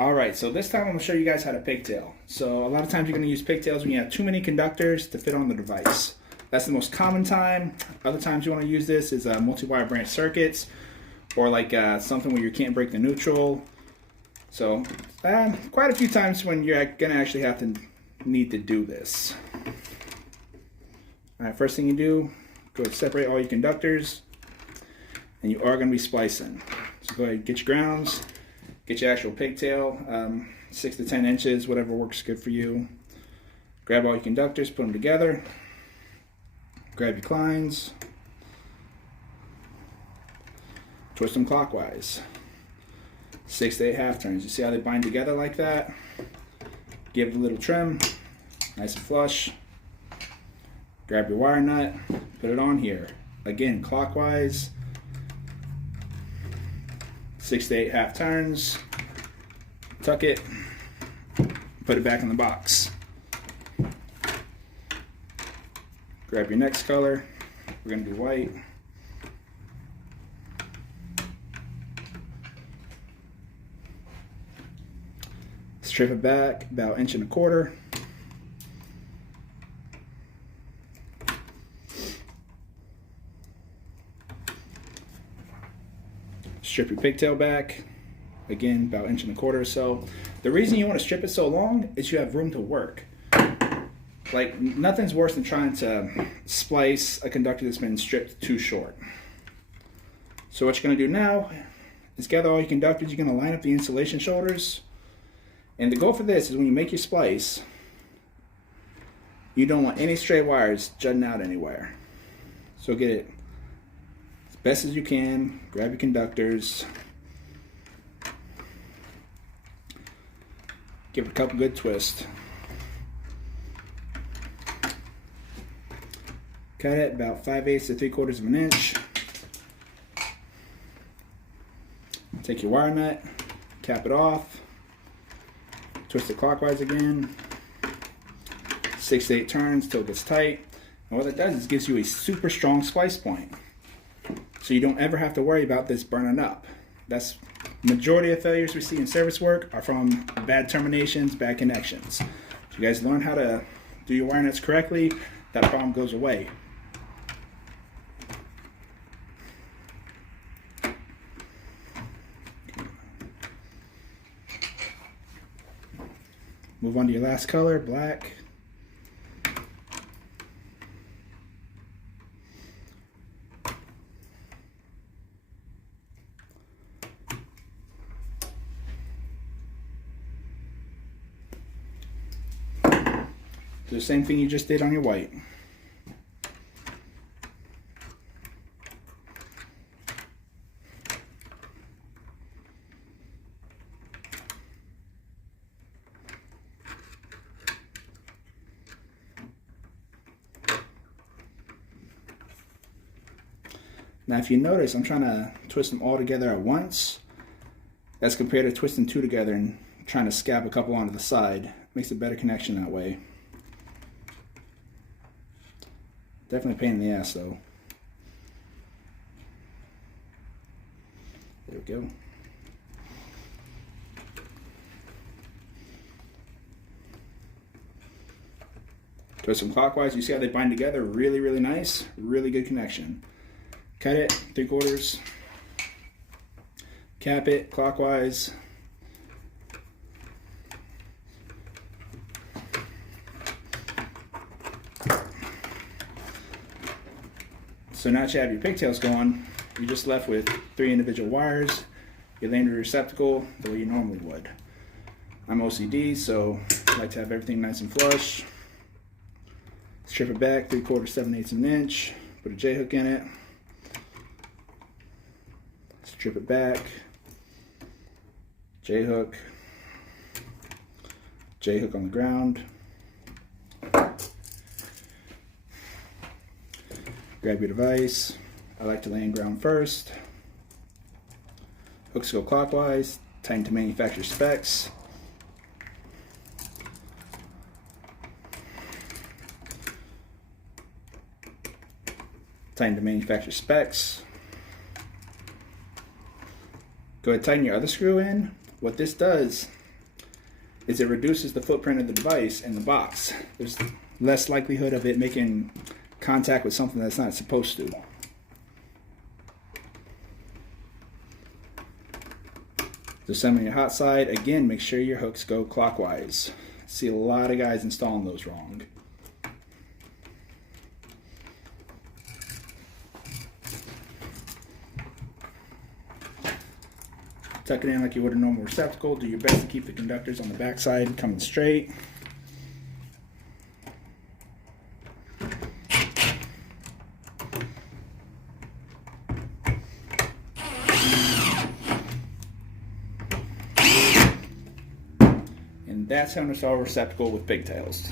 All right, so this time I'm gonna show you guys how to pigtail. So a lot of times you're gonna use pigtails when you have too many conductors to fit on the device. That's the most common time. Other times you wanna use this is multi-wire branch circuits, or like something where you can't break the neutral. So quite a few times when you're gonna actually have to need to do this. All right, first thing you do, go separate all your conductors, and you are gonna be splicing. So go ahead and get your grounds. Get your actual pigtail, 6 to 10 inches, whatever works good for you. Grab all your conductors, put them together. Grab your clines. Twist them clockwise. 6 to 8 half turns. You see how they bind together like that? Give it a little trim, nice and flush. Grab your wire nut, put it on here. Again, clockwise. 6 to 8 half turns, tuck it, put it back in the box. Grab your next color, we're going to do white. Strip it back about 1.25 inches. Strip your pigtail back, again about 1.25 inches or so. The reason you want to strip it so long is you have room to work. Like, nothing's worse than trying to splice a conductor that's been stripped too short. So what you're going to do now is gather all your conductors. You're going to line up the insulation shoulders. And the goal for this is when you make your splice, you don't want any stray wires jutting out anywhere. So get it best as you can, grab your conductors, give it a couple good twists. Cut it about 5/8 to 3/4 of an inch. Take your wire nut, cap it off, twist it clockwise again, 6 to 8 turns till it gets tight. And what it does is gives you a super strong splice point. So you don't ever have to worry about this burning up. That's majority of failures we see in service work are from bad terminations, bad connections. If you guys learn how to do your wire nuts correctly, that problem goes away. Move on to your last color, black. Do the same thing you just did on your white. Now if you notice, I'm trying to twist them all together at once. That's compared to twisting two together and trying to scab a couple onto the side. Makes a better connection that way. Definitely a pain in the ass though. There we go. Twist them clockwise. You see how they bind together? Really, really nice. Really good connection. Cut it 3/4. Cap it clockwise. So now that you have your pigtails going, you're just left with 3 individual wires. You land your receptacle the way you normally would. I'm OCD, so I like to have everything nice and flush. Strip it back 3/4, 7/8 of an inch. Put a J-hook in it. Strip it back. J-hook. J-hook on the ground. Grab your device. I like to land ground first. Hooks go clockwise, tighten to manufacturer specs. Tighten to manufacturer specs. Go ahead and tighten your other screw in. What this does is it reduces the footprint of the device in the box. There's less likelihood of it making contact with something that's not supposed to. To assemble your hot side, again, make sure your hooks go clockwise. I see a lot of guys installing those wrong. Tuck it in like you would a normal receptacle. Do your best to keep the conductors on the back side coming straight. And that's how to install a receptacle with pigtails.